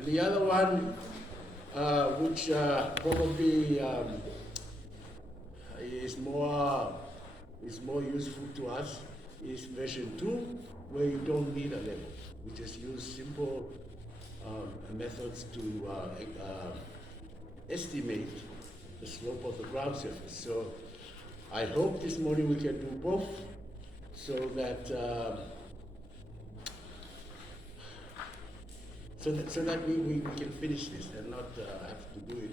And the other one, which probably is more useful to us, is version 2, where you don't need a level. We just use simple methods to estimate the slope of the ground surface. So I hope this morning we can do both, so that we can finish this and not have to do it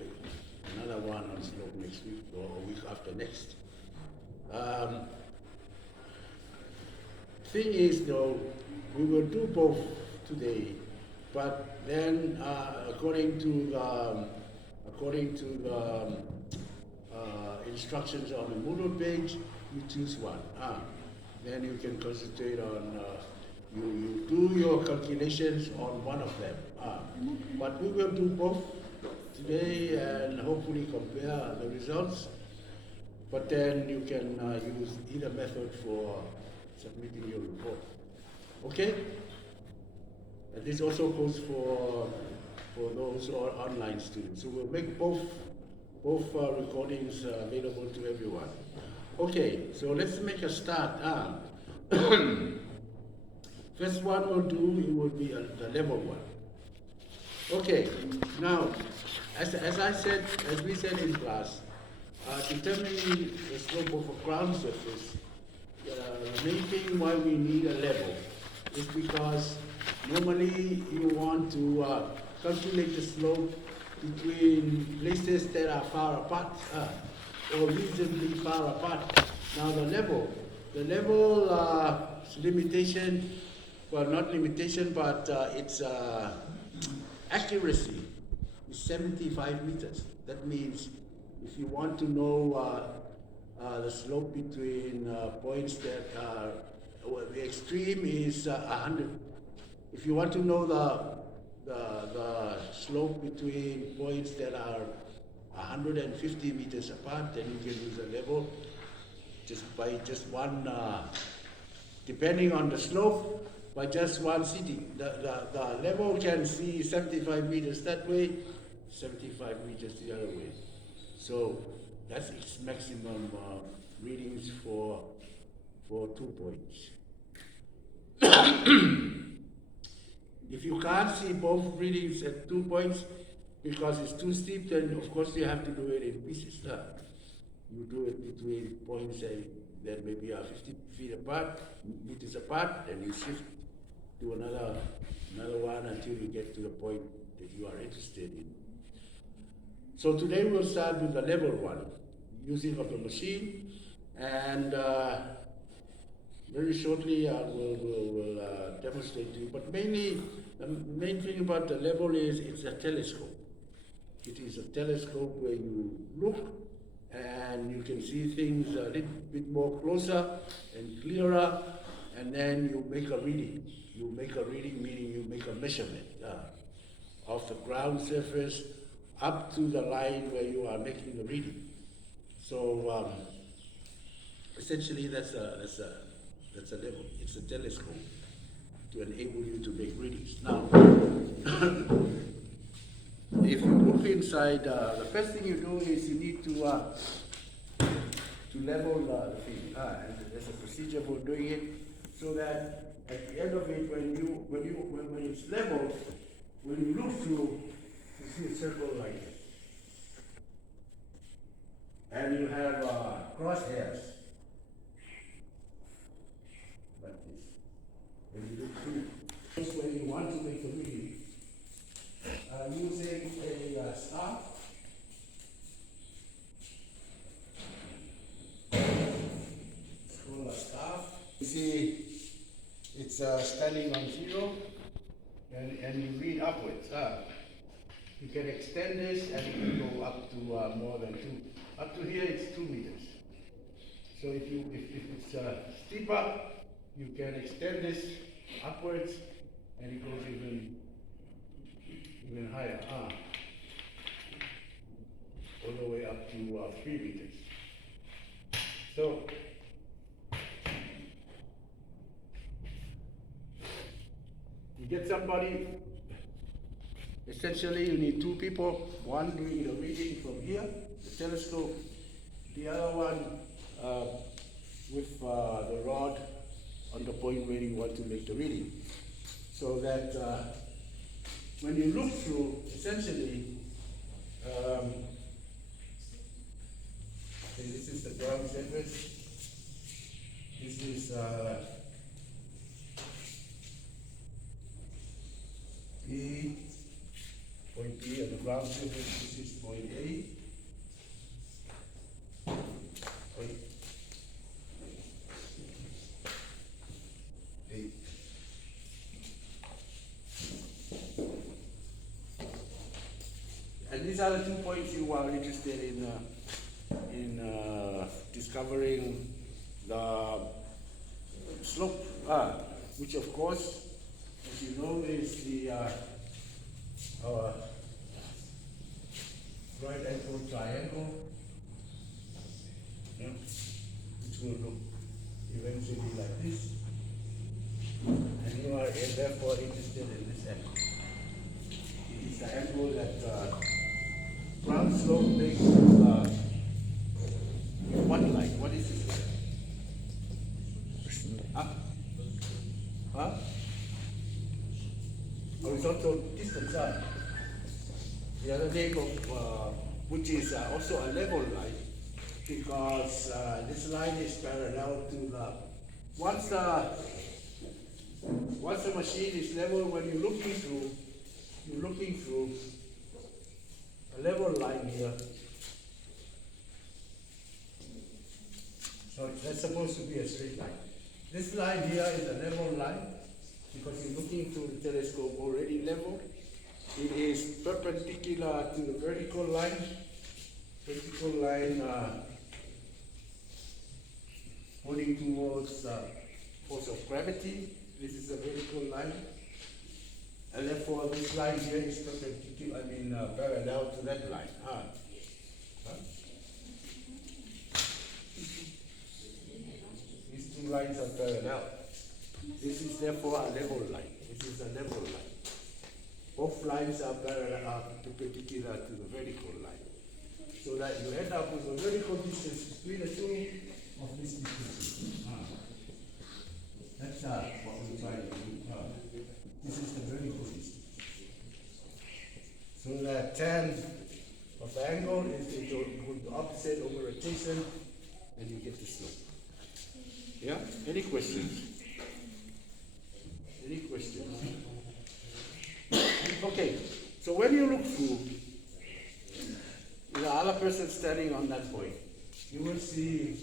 another one on slope next week or a week after next. Thing is, though, we will do both today, but then according to the instructions on the Moodle page, you choose one. Then you can concentrate on you do your calculations on one of them. But we will do both today and hopefully compare the results. But then you can use either method for submitting your report. Okay? And this also goes for those who are online students. So we'll make both recordings available to everyone. Okay, so let's make a start. First one we'll do, it will be the level one. Okay, now, as we said in class, determining the slope of a ground surface, the main thing why we need a level is because normally you want to calculate the slope between places that are far apart or reasonably far apart. Now the level limitation, well, not limitation, but its accuracy is 75 meters. That means if you want to know the slope between points that are, well, the extreme is 100. If you want to know the slope between points that are 150 meters apart, then you can use a level by just one, depending on the slope, by just one sitting. The level can see 75 meters that way, 75 meters the other way. So that's its maximum readings for 2 points. If you can't see both readings at 2 points because it's too steep, then of course you have to do it in pieces. You do it between points that maybe are 50 feet apart, meters apart, and you shift to another one until you get to the point that you are interested in. So today we'll start with the level one, using of the machine, and very shortly we'll demonstrate to you. But mainly, the main thing about the level is it's a telescope. It is a telescope where you look and you can see things a little bit more closer and clearer, and then you make a reading. You make a reading meaning you make a measurement of the ground surface up to the line where you are making the reading. So essentially that's a level. It's a telescope to enable you to make readings. Now, if you look inside, the first thing you do is you need to level the thing. And there's a procedure for doing it so that at the end of it, when it's leveled, when you look through, you see a circle like this. And you have crosshairs like this. When you look through, that's when you want to make a reading. Using a staff. It's called a staff. You see, it's standing on 0, and you read upwards. You can extend this, and you can go up to more than 2. Up to here, it's 2 meters. So if it's steeper, you can extend this upwards, and it goes even higher, all the way up to 3 meters. So, you get somebody Essentially, you need two people, one doing the reading from here, the telescope, the other one with the rod on the point where you want to make the reading. So that when you look through, essentially, this is the ground surface. This is B, point B on the ground surface. This is point A. Point A. And these are the 2 points you are interested in discovering the slope, which of course, as you know, is the right angle triangle, which will look eventually like this. And you are therefore interested in this angle. It is the angle that ground slope makes with one line. What is this line? Horizontal distance. The other name of which is also a level line, because this line is parallel to the once the machine is level, when you're looking through a level line here. So that's supposed to be a straight line. This line here is a level line because you're looking through the telescope already level. It is perpendicular to the vertical line. Pointing towards force of gravity. This is a vertical line. And therefore this line here is perpendicular, parallel to that line. These two lines are parallel. This is therefore a level line. This is a level line. Both lines are parallel, perpendicular to the vertical line. So that you end up with a vertical distance between the two of this distance. That's what we're trying to do. This is the vertical distance. So that tan of the angle is the opposite over rotation, and you get the slope. Yeah? Any questions? Any questions? Okay, so when you look through, the other person standing on that point, you will see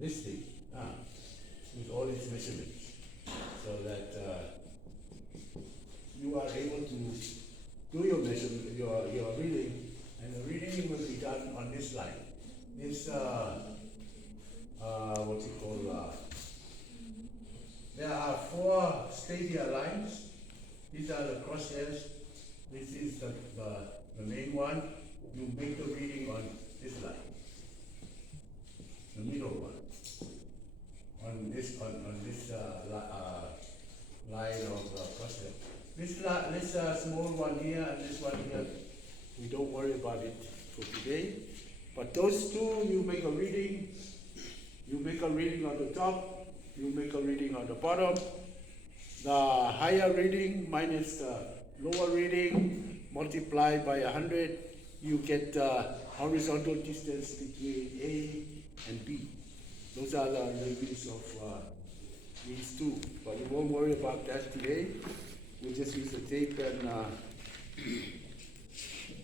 this thing with all its measurements, so that you are able to do your measurement, your reading, and the reading will be done on this line. This there are 4 stadia lines. These are the crosshairs. This is the main one. You make the reading on this line, the middle one. On this line of crosshair. This small one here and this one here, we don't worry about it for today. But those two, you make a reading. You make a reading on the top. You make a reading on the bottom. The higher reading minus the lower reading multiplied by 100, you get the horizontal distance between A and B. Those are the readings of these two. But we won't worry about that today. We'll just use the tape and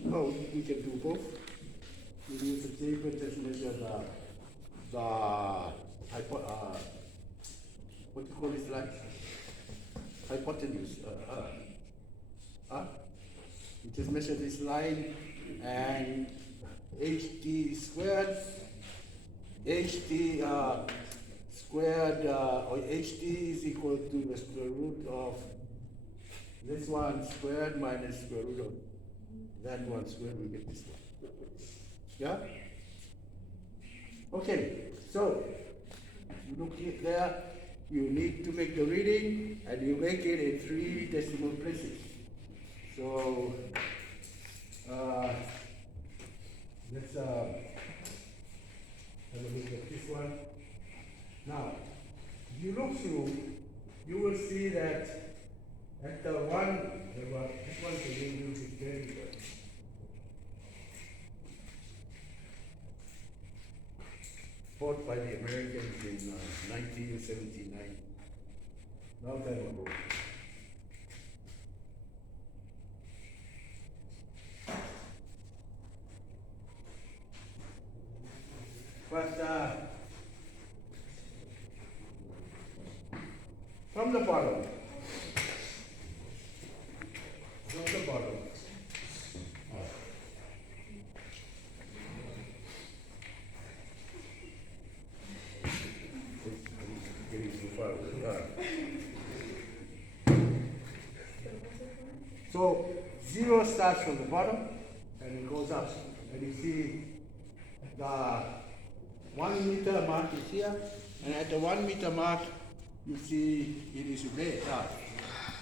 we can do both. We'll use the tape and just measure the what do you call this line? Hypotenuse. You just measure this line and HD squared. HD squared, or HD is equal to the square root of this one squared minus square root of That one's where we get this one. Yeah? Okay, so you look it there, you need to make the reading and you make it in 3 decimal places. So let's have a look at this one. Now, if you look through, you will see that at the one, this one is a music very good. Fought by the Americans in 1979, long time ago. But from the bottom, getting too far with the So 0 starts from the bottom and it goes up. And you see the 1 meter mark is here, and at the 1 meter mark you see it is red.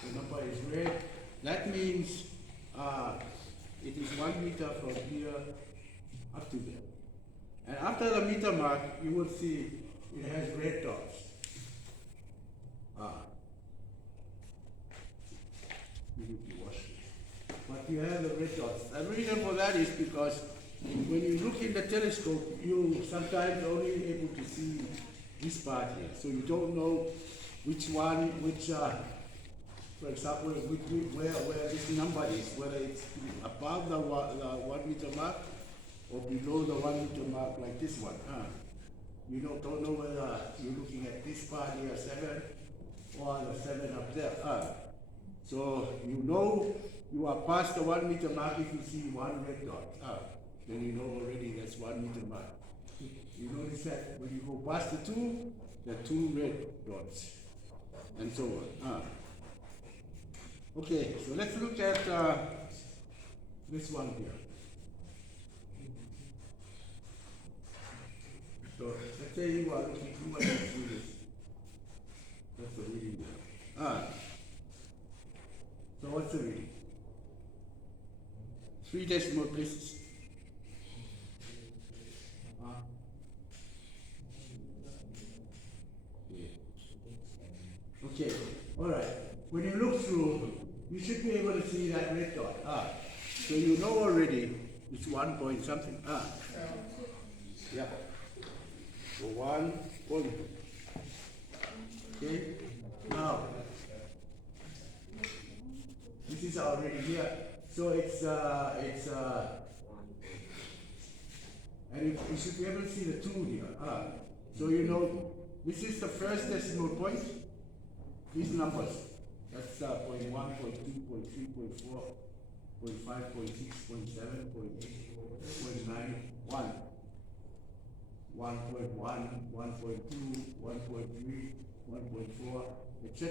The number is red. That means it is 1 meter from here up to there. And after the meter mark, you will see it has red dots. You need to wash it. But you have the red dots. The reason for that is because when you look in the telescope, you sometimes only able to see this part here. So you don't know which one, for example, where this number is, whether it's above the 1 meter mark or below the 1 meter mark, like this one. You don't know whether you're looking at this part here, 7, or the 7 up there. So you know you are past the 1 meter mark if you see one red dot. Then you know already that's 1 meter mark. You notice that when you go past the 2, there are 2 red dots, and so on. Okay, so let's look at this one here. So let's say you are looking too much into this. That's the reading there. So what's the reading? 3 decimal places. Okay, all right. When you look through, you should be able to see that red dot. So you know already it's 1 point something. Yeah. So 1 point. Okay. Now, this is already here. So it's and you should be able to see the 2 here. So you know this is the first decimal point. These numbers, that's 0.1, 0.2, 0.3, 0.4, 0.5, 0.6, 0.7, 0.8, 0.9, 1, 1.1, 1.2, 1.3, 1.4, etc.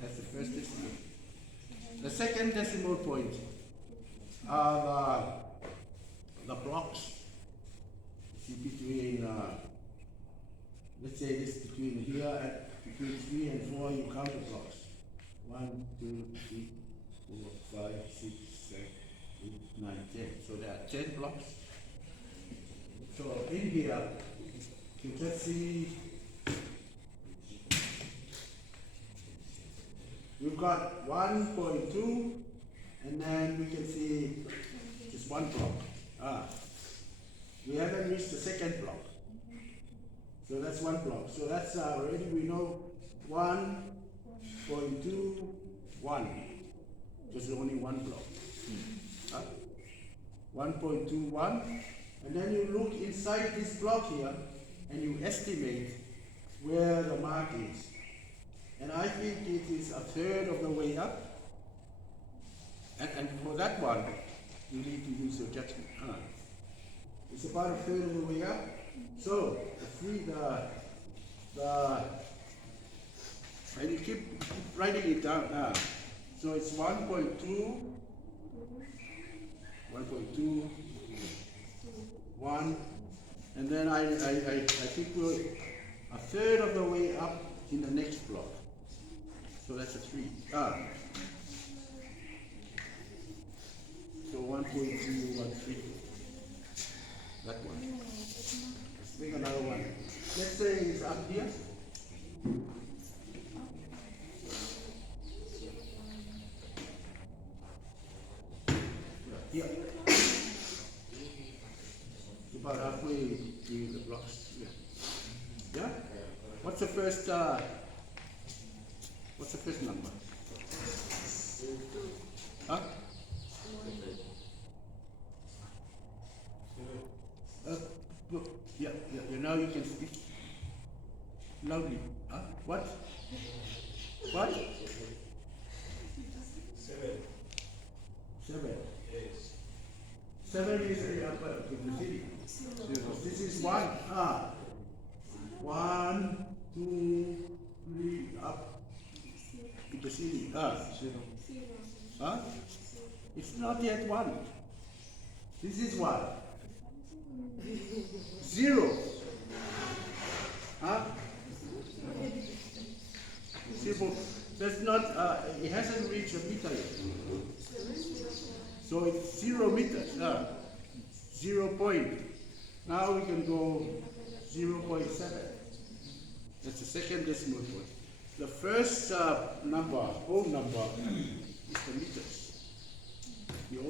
That's the first decimal. The second decimal point are the blocks. See, between, let's say this between here and between 3 and 4, you count the blocks. 1, 2, 3, 4, 5, 6, 7, 8, 9, 10. So there are 10 blocks. So in here, you can see we've got 1.2, and then we can see just 1 block. We haven't reached the second block. So that's 1 block. So that's already we know 1.2, 1. Just only 1 block. 1.21. And then you look inside this block here and you estimate where the mark is. And I think it is a third of the way up. And for that one, you need to use your judgment. It's about a third of the way up. So and you keep writing it down. So it's 1.2, in the next block. So that's a 3. So 1.213. That one. Let's make another one. Let's say it's up here. Here. About halfway through the blocks. Yeah? What's the first number? Huh? Yeah, now you can speak loudly. Huh? What? What? 7. 7. Yes. 7 is the upper city. This is 1. 1, 2, 3, up to the city. Huh? It's not yet 1. This is 1. 0. Huh? Simple. That's not, it hasn't reached a meter yet. So it's 0 meters. 0 point. Now we can go 0.7. That's the second decimal point. The first number, whole number, is the meters. You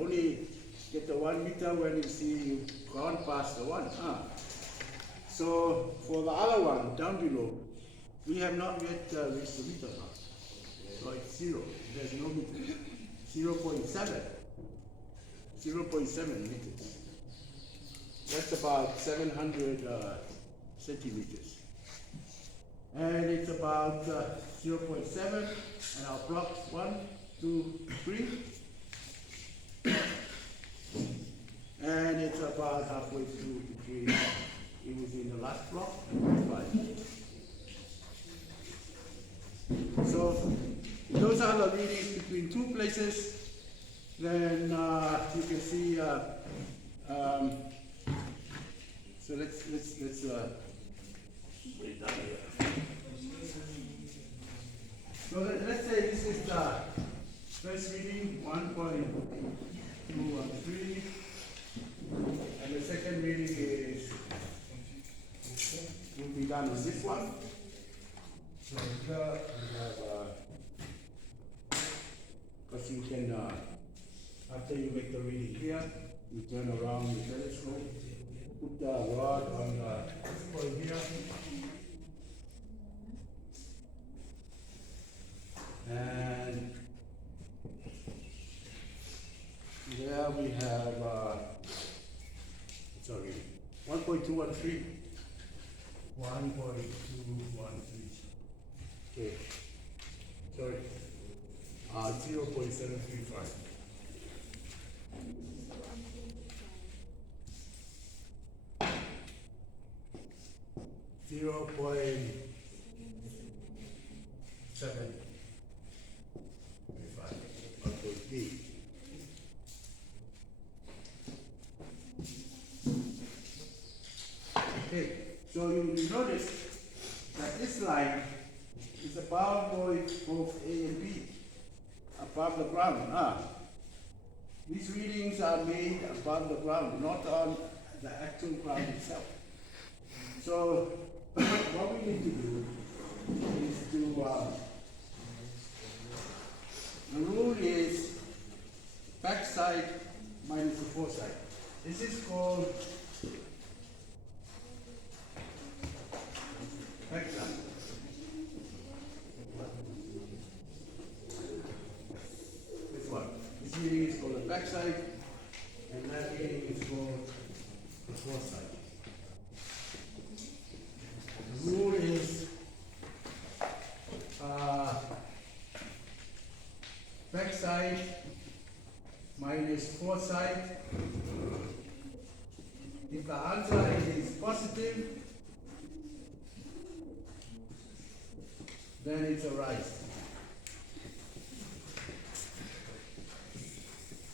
only get the 1 meter when you see you've gone past the 1. So for the other one down below, we have not yet reached the meter mark. So it's 0. There's no meter. 0.7. 0.7 meters. That's about 700 centimeters. And it's about 0.7, and our blocks 1, 2, 3. And it's about halfway through between, it was in the last block, 5. So those are the readings between 2 places. Then you can see. So let's wait down here. So let's say this is the first reading, 1.213, and the second reading is will be done on this one. So here we have because you can after you make the reading here, you turn around the telescope, put the rod on the point here, and there we have 1.213. 1.213. Okay. Sorry. 0.735. Zero point 735. Okay, B. Okay, so you notice that this line is about going both A and B above the ground. These readings are made above the ground, not on the actual ground itself. So what we need to do is to, the rule is backside minus the foresight. This is called backside. This one. This reading is called the backside, and that reading is called the foresight. The rule is backside minus foresight. If the answer is positive, then it's a rise.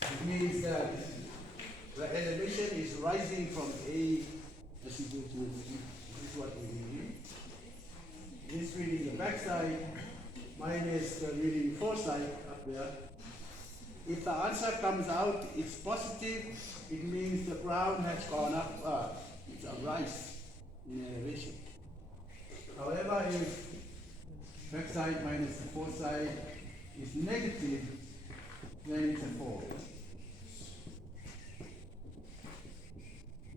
It means that the elevation is rising from A as you go to B. This is what we mean. this reading the backside minus the reading foresight up there. If the answer comes out, it's positive, it means the ground has gone up, it's a rise in elevation. However, if backside minus the foresight is negative, then it's a fall.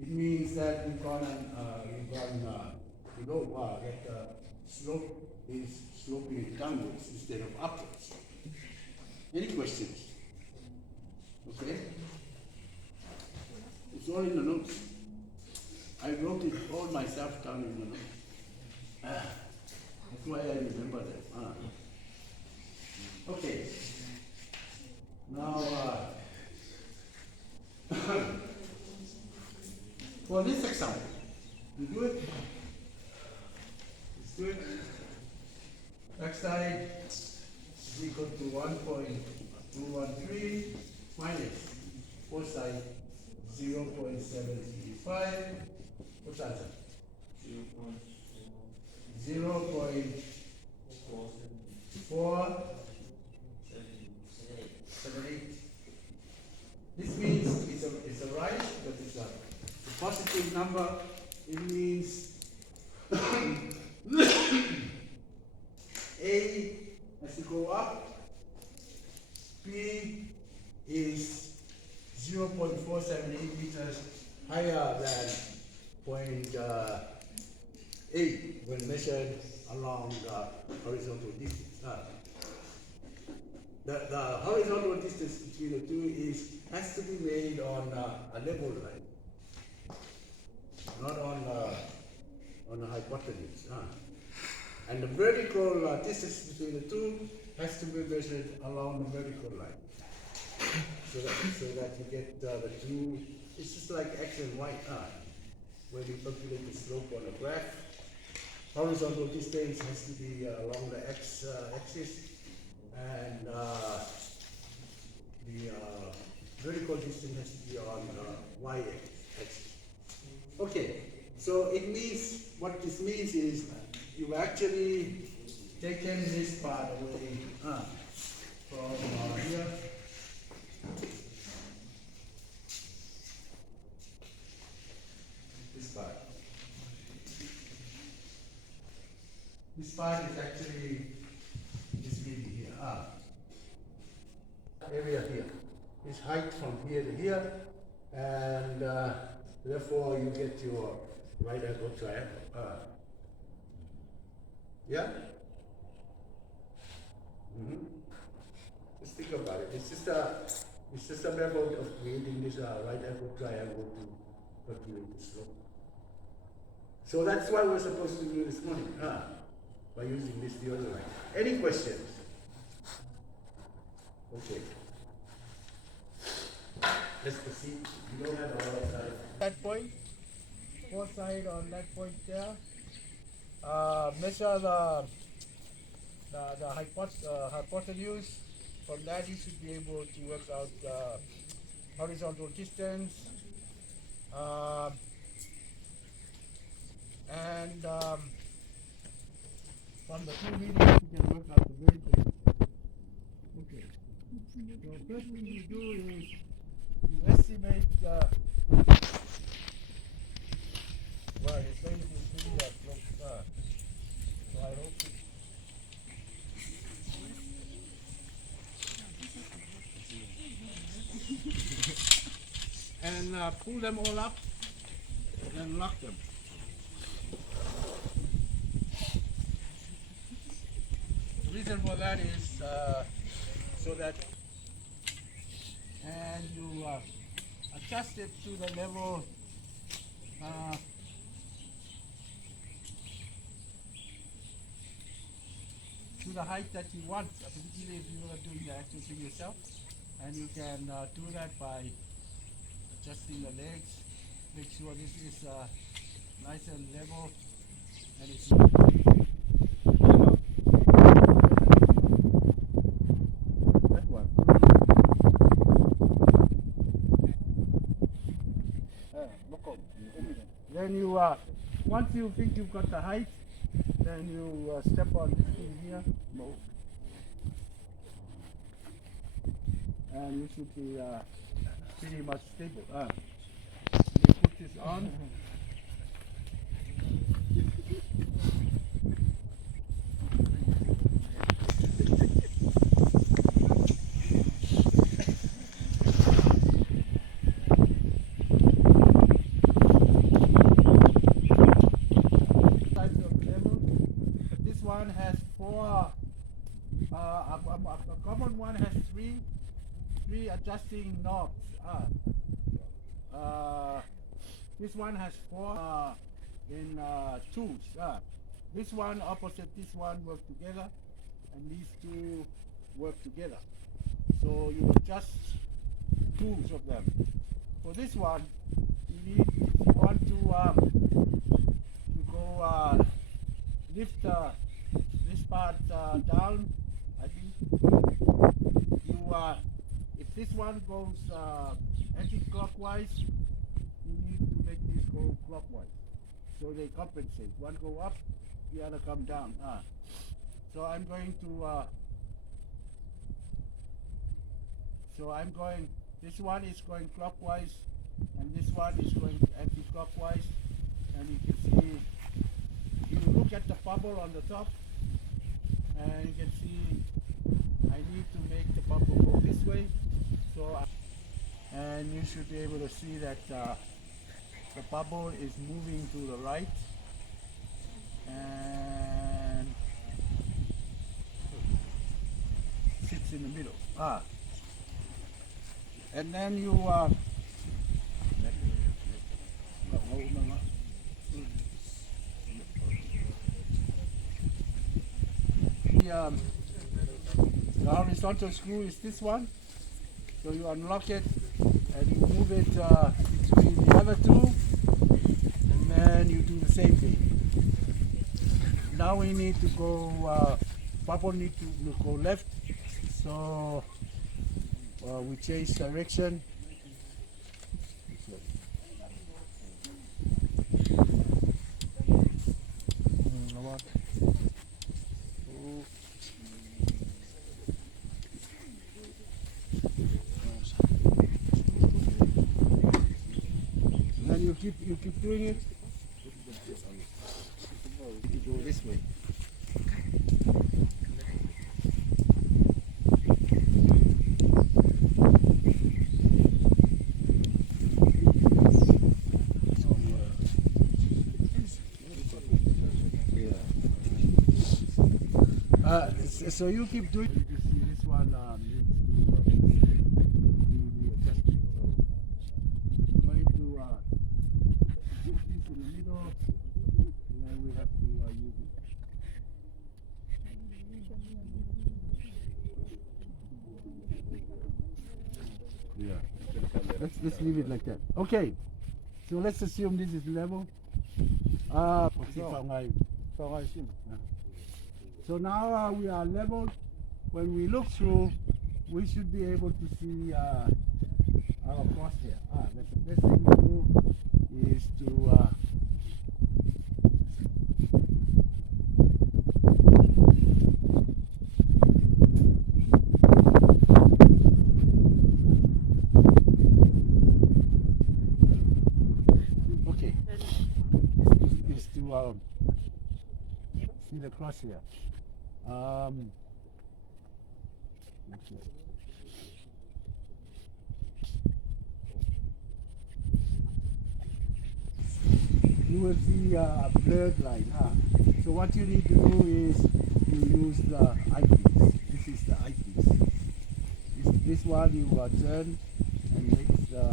It means that we've gone below, that the slope is sloping downwards instead of upwards. Any questions? Okay? It's all in the notes. I wrote it all myself down in the notes. That's why I remember that. Okay. Now, for this example, you do it. Let's do it. Backside is equal to 1.213 minus foresight 0.735. What's the answer? 0.478. This means it's a rise, but it's a positive number. It means A has to go up. B is 0.478 meters higher than 0.8 when measured along the horizontal distance. The horizontal distance between the two has to be made on a level line, not on a hypotenuse. And the vertical distance between the two has to be measured along the vertical line, so that you get the two. It's just like X and Y. When you calculate the slope on a graph, horizontal distance has to be along the X axis, and the vertical distance has to be on the Y axis. Okay, so it means, what this means is you've actually taken this part away from here. This part. This part is actually this reading here. Area here. This height from here to here, and therefore you get your right angle triangle. Yeah? Just think about it. It's just a method of creating this right angle triangle to calculate the slope. So that's what we're supposed to do this morning, by using this theory. Any questions? Okay. Let's proceed. You don't have a lot of time. That point, foresight on that point there. Measure the hypotenuse. From that, you should be able to work out the horizontal distance. And from the two readings, you can work out the vertical distance. Okay. So first thing you do is you estimate well, it's going to be pretty close. So I hope and pull them all up and then lock them. The reason for that is so that, and you adjust it to the level to the height that you want, particularly if you are doing the actual thing yourself. And you can do that by adjusting the legs, make sure this is nice and level, and it's that one. Then you, once you think you've got the height, then you step on this thing here, move. And you should be pretty much stable. You put this on. This one has four. A common one has three adjusting knobs. This one has four in twos. This one opposite this one work together, and these two work together. So you adjust twos of them. For this one, you need, if you want to go lift this part down, I think you if this one goes anti-clockwise, you need to make this go clockwise, so they compensate. One go up, the other come down. So I'm going to this one is going clockwise, and this one is going anti-clockwise, and you can see, you look at the bubble on the top, and you can see I need to make the bubble go this way, and you should be able to see that the bubble is moving to the right, and sits in the middle. And then you the horizontal screw is this one, so you unlock it and you move it between the other two, and then you do the same thing. Now we need to go, bubble need to go left, so we change direction. Then you keep doing it. You go this way. So you keep doing. You can see this one needs to be adjusted. So I'm going to put this in the middle, and then we have to use it. Yeah. Let's leave it like that. Okay. So let's assume this is level. So now we are level. When we look through, we should be able to see our crosshair. The best thing to do is to okay, is to see the crosshair. Okay. You will see a blurred line. So what you need to do is you use the eyepiece. This is the eyepiece. This one you turn and make the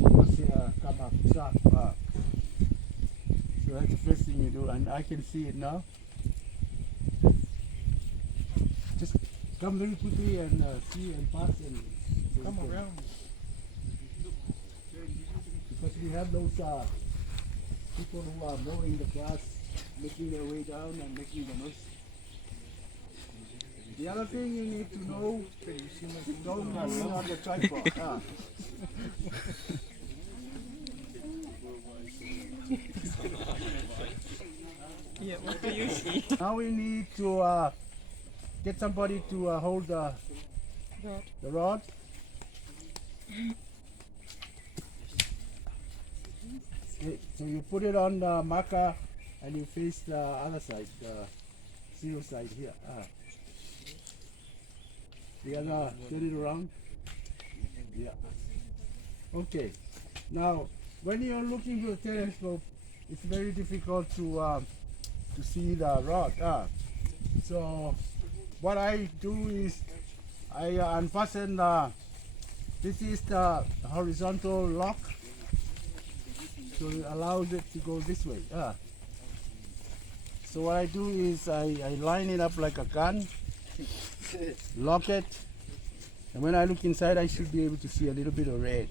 crosshair come up sharp. So that's the first thing you do, and I can see it now. Just come very quickly and see and pass and come around. Because we have those people who are mowing the grass, making their way down and making the noise. The other thing you need to know, don't lean on the tripod. Yeah, what do you see? Now we need to get somebody to hold the rod. Okay, so you put it on the marker and you face the other side, the 0 side here. The other, turn it around. Yeah. Okay. Now, when you're looking through the telescope, it's very difficult to see the rod. So, what I do is I unfasten. This is the horizontal lock, so it allows it to go this way. So what I do is I line it up like a gun, lock it, and when I look inside, I should be able to see a little bit of red.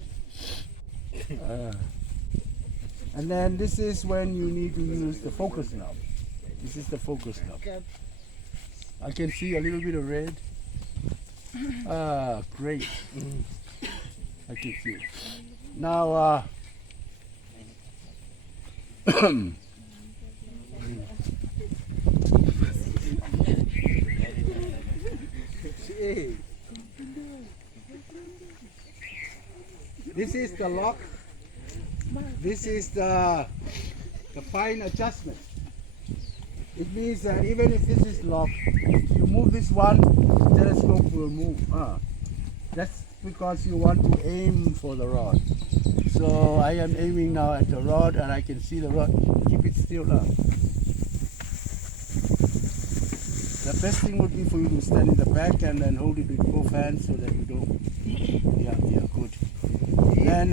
And then this is when you need to use the focus knob. This is the focus knob. I can see a little bit of red. Great. I can see it. Now, this is the lock. This is the fine adjustment. It means that even if this is locked, if you move this one, the telescope will move. That's because you want to aim for the rod. So I am aiming now at the rod and I can see the rod. Keep it still up. The best thing would be for you to stand in the back and then hold it with both hands so that you don't. Yeah, good. Then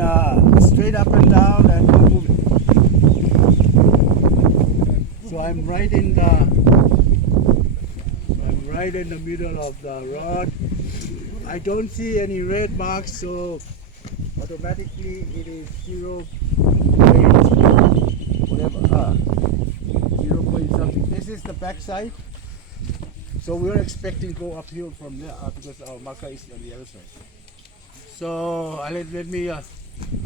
straight up and down and don't move it. So I'm right in the middle of the rod. I don't see any red marks, so automatically it is 0 whatever. 0 point something. This is the back side. So we're expecting to go uphill from there because our marker is on the other side. So let me. I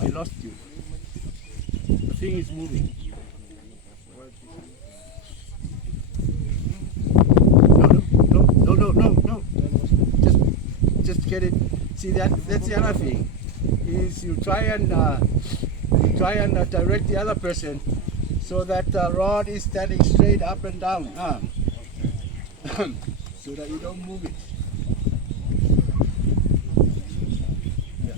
lost you. The thing is moving. No. Just get it. See that's the other thing. Is you try and direct the other person so that the rod is standing straight up and down. So that you don't move it. Yeah.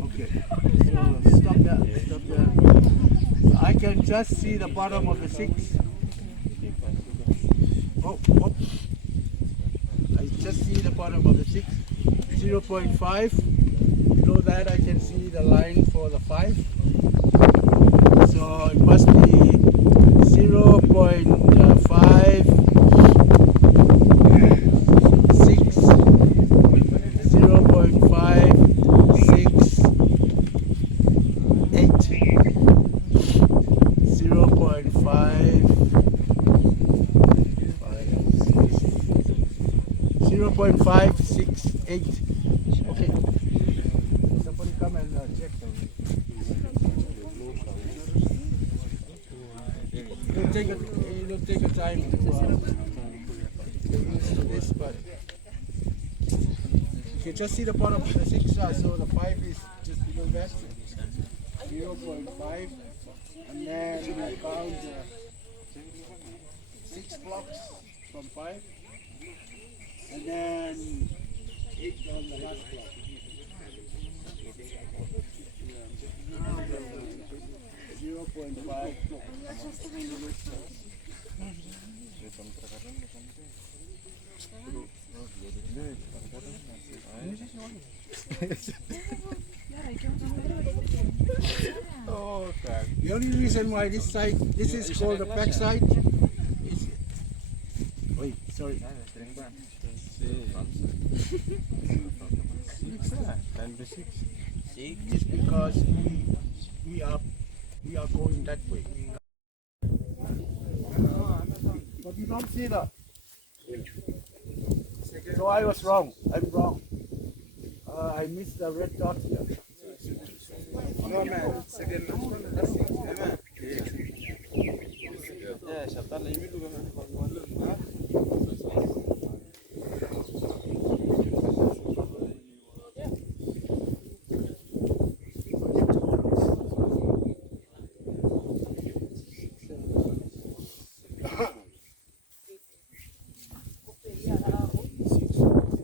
Okay. Yeah. Okay. So stop there. So I can just see the bottom of the 6. Oh. I just see the bottom of the 6. 0.5. Below that I can see the line for the 5. So it must be 0.5, 6, 0.5, 6, 8, 0.568. Okay. Somebody come and check. It'll take a time to get used to this, but you can just see the bottom of the 6, so the 5 is just below that. 0.5, and then I found 6 blocks from 5, and then 8 on the last block. 0.5. The only reason why this is called the back side is. Wait, sorry. It's because we are going that way. But you don't see that. So So I was wrong. I'm wrong. I missed the red dot here. No man, second yeah, chapter limit to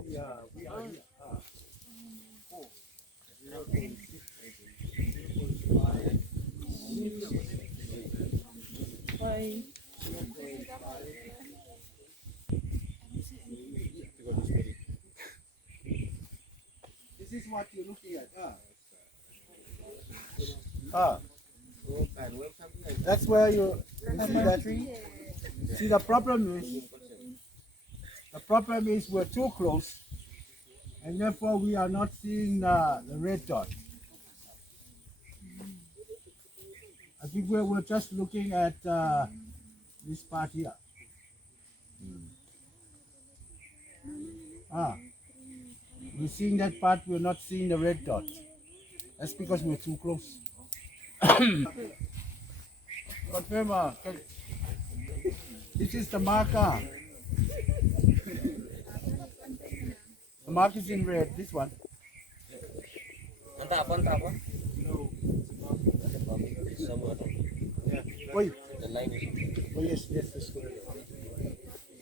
Yeah, we are here. This is what you're looking at. That's where you see that. See, the problem is we're too close, and therefore we are not seeing the red dot. I think we're just looking at this part here. We're seeing that part, we're not seeing the red dot. That's because we're too close. Confirm, this is the marker. The mark is in red, this one. Wait. the line is Oh yes, that's correct.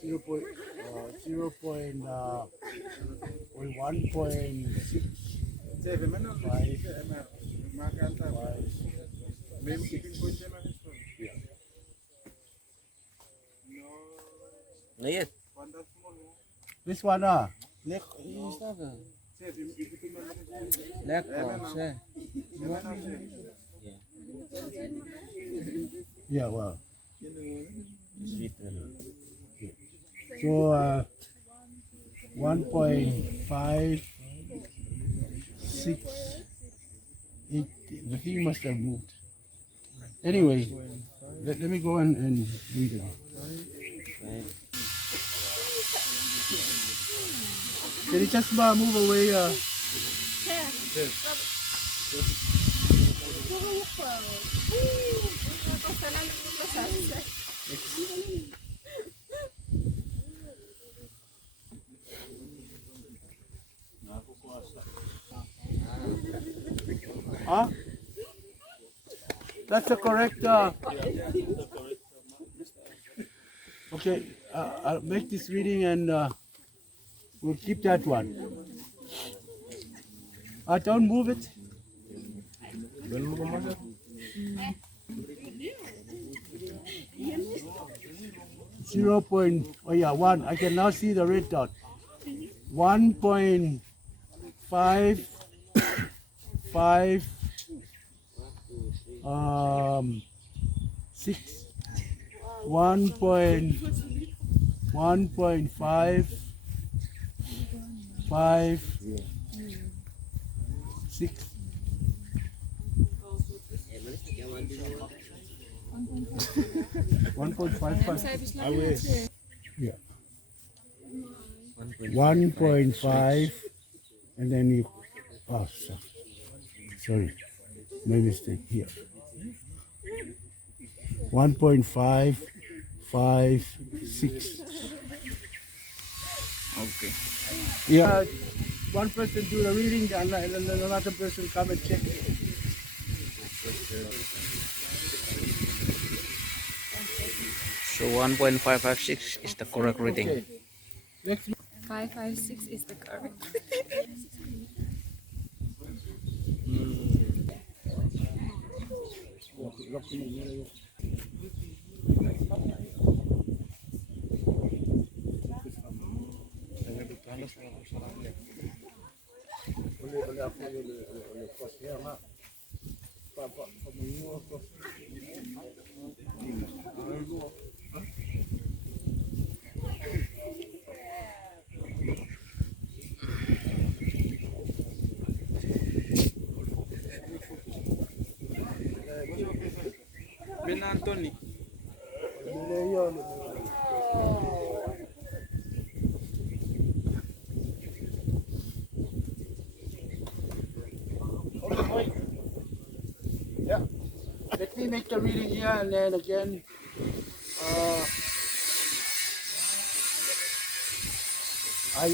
0.1.6. no yet. This one, Lek Lek yeah, well. sweet. So 1.568. The thing must have moved. Anyway, let me go and read it. Can you just move away? Huh? That's the correct. Okay, I'll make this reading and we'll keep that one. Don't move it. 1. I can now see the red dot. 1.55 6 1.5 5 6 1.55. Yeah. 1.5 and then you sorry, my mistake here. 1.556. Okay. Yeah. One person do the reading and then another person come and check it. So 1.556 is the correct reading. Okay. Next. 556 is the correct. Ben Anthony. make the reading here, and then again, I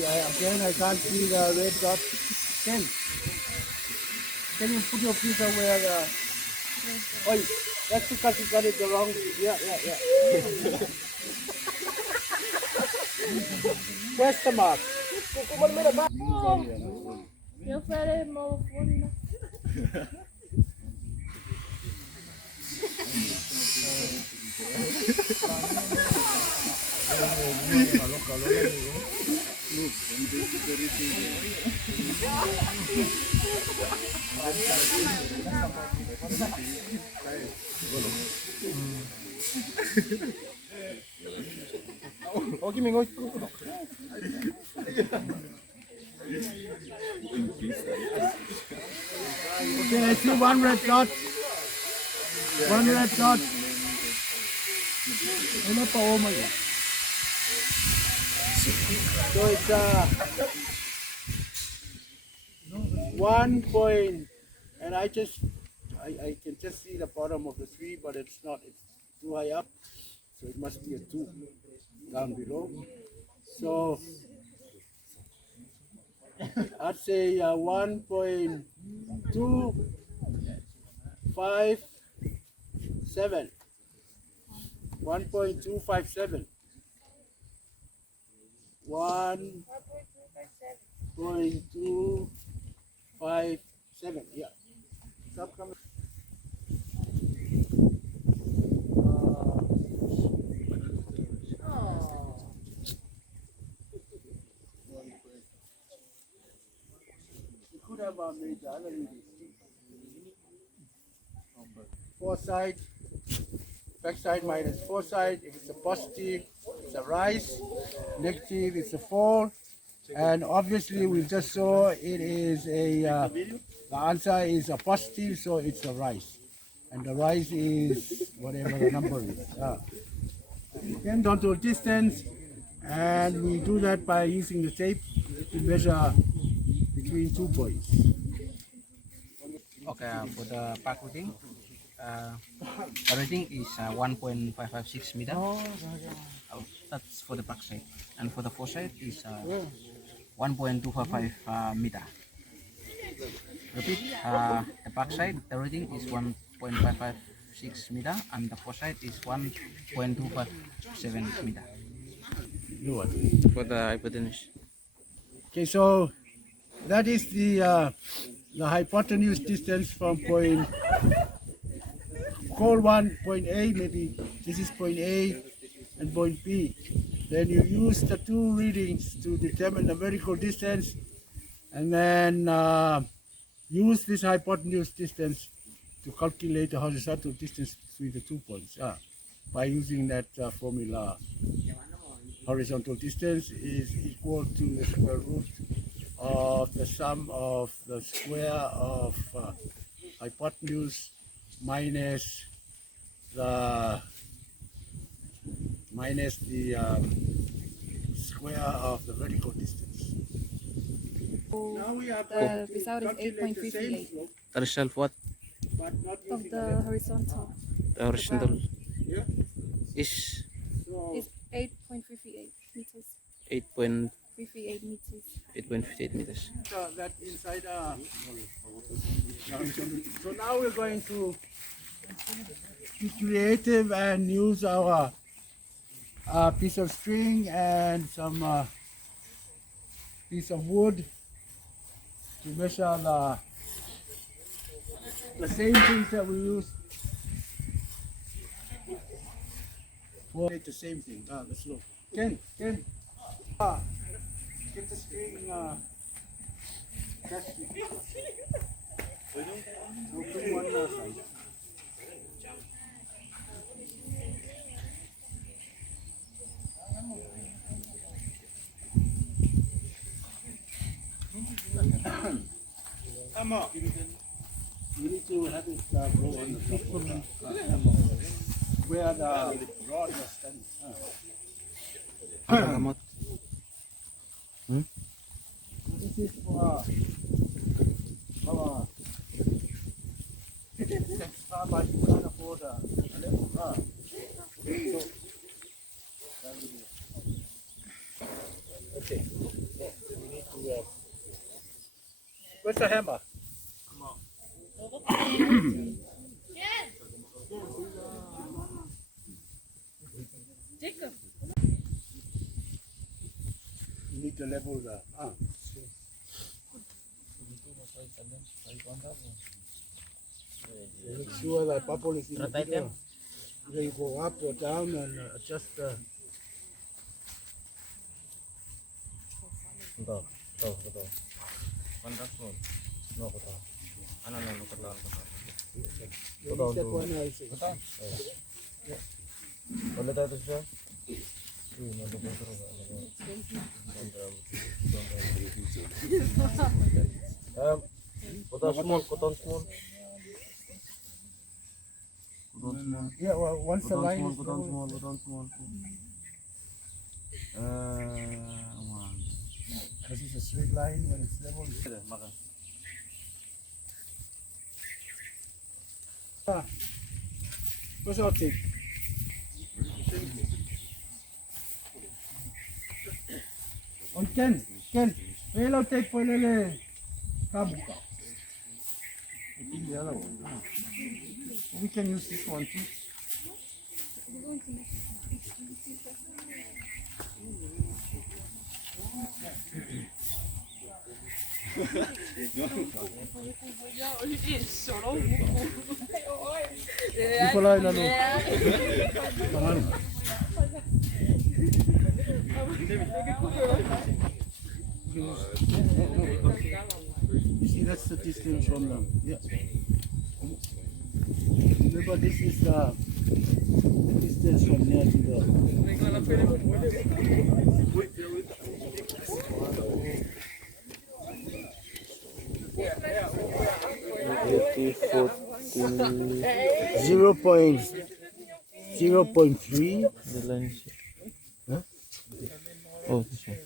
can't see the red dot. Can you put your finger where the? Oh, that's because you got it the wrong. Yeah. Where's the mark? Eu falei mal fundo. Okay, I see one red dot. One red dot. Oh my God. So it's 1 point, and I can just see the bottom of the 3, but it's not. It's too high up, so it must be a 2 down below. So I'd say 1.257. 1.257. 1.257. Yeah. Stop coming. We could have made the other reading. Foresight, backside minus foresight. If it's a positive, it's a rise. Negative, it's a fall. And obviously, we just saw it is the answer is a positive, so it's a rise. And the rise is whatever the number is. Again, total distance, and we do that by using the tape to measure between 2 points. Okay, for the park routing, the rating is 1.556 meter. That's for the back side. And for the foresight is 1.255 meter. Repeat, the back side, the rating is 1.556 meter, and the foresight is 1.257 meter. Do what? For the hypotenuse. Okay, so that is the hypotenuse distance from point call one point A, maybe this is point A and point B. Then you use the 2 readings to determine the vertical distance, and then use this hypotenuse distance to calculate the horizontal distance between the 2 points by using that formula. Horizontal distance is equal to the square root of the sum of the square of hypotenuse minus the square of the vertical distance. Now we have The result is 8.58 The result what? but not of using the horizontal. The horizontal yeah. is So It's 8.58 meters. 8.58 meters. meters. that inside so now we're going to be creative and use our piece of string and some piece of wood to measure the same things that we use for the same thing. Let's look. Ken, get the string. Catch me. Open one side. You need to have it go on the top of where the rod was standing. This is for our farmers who can't afford for the level. Okay. We need to. Where's the hammer? You need to level the. Make sure that bubble is in the middle. Either you go up or down and adjust the. Release that one, I see. Yeah, well, once the line is level, because it's a straight line when it's level. What's our take? On Ken, hello take for lele kabuka. I think the other one. We can use this one too. Nikolai lalo. Mahal. You see, that's the distance from them. Yeah. Remember, this is the distance from there to the. 0.3. The line is Huh? oh, this one.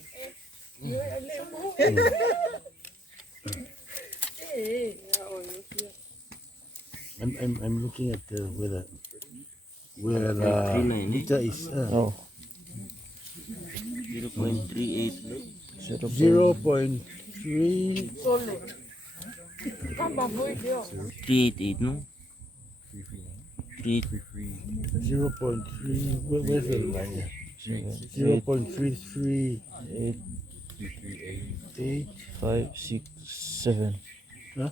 I'm looking at where the meter is. Oh. 0.38. 0.3. 388, no? 3. 0.3. Where's the line? 0.338. 5, 6, 7. Huh?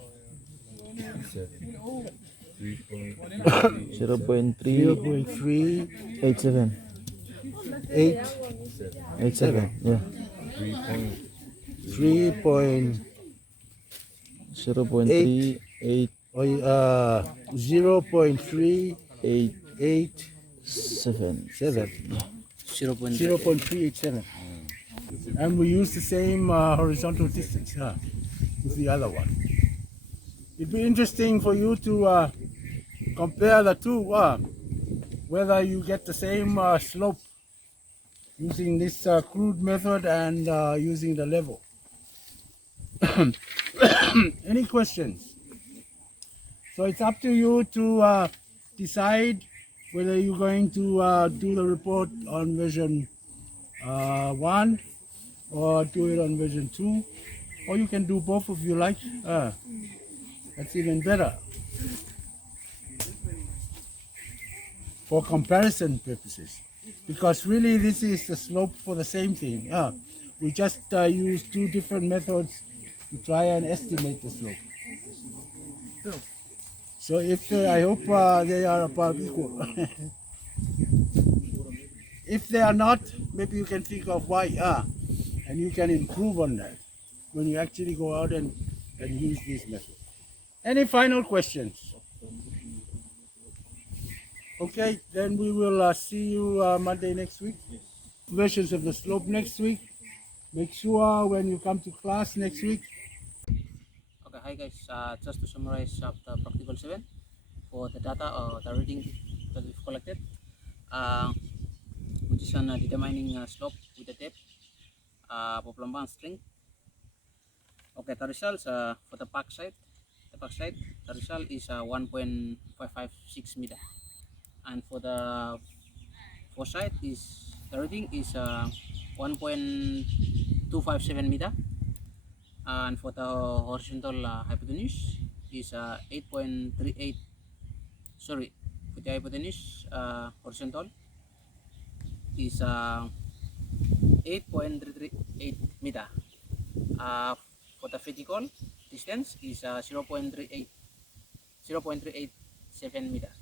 0.3, 0.387. 87. Yeah. 3.8. 0.38, 0.387. 7. 0.387. And we use the same horizontal distance with the other one. It'd be interesting for you to compare the two, whether you get the same slope using this crude method and using the level. Any questions? So it's up to you to decide whether you're going to do the report on version 1 or do it on version 2, or you can do both if you like. That's even better for comparison purposes, because really this is the slope for the same thing. We just use two different methods to try and estimate the slope. So if I hope they are about equal. If they are not, maybe you can think of why, and you can improve on that when you actually go out and use this method. Any final questions? Okay, then we will see you Monday next week. Versions of the slope next week. Make sure when you come to class next week. Okay, hi guys. Just to summarize the practical 7 for the data or the reading that we've collected, which is on determining slope with the tape, Poplambang string. Okay, the results for the back side, the result is 1.556 meter. and for the foresight is the rating is 1.257 meter, and for the horizontal hypotenuse is 8.38. Sorry, for the hypotenuse horizontal is 8.338 meter. For the vertical distance is 0.387 meter.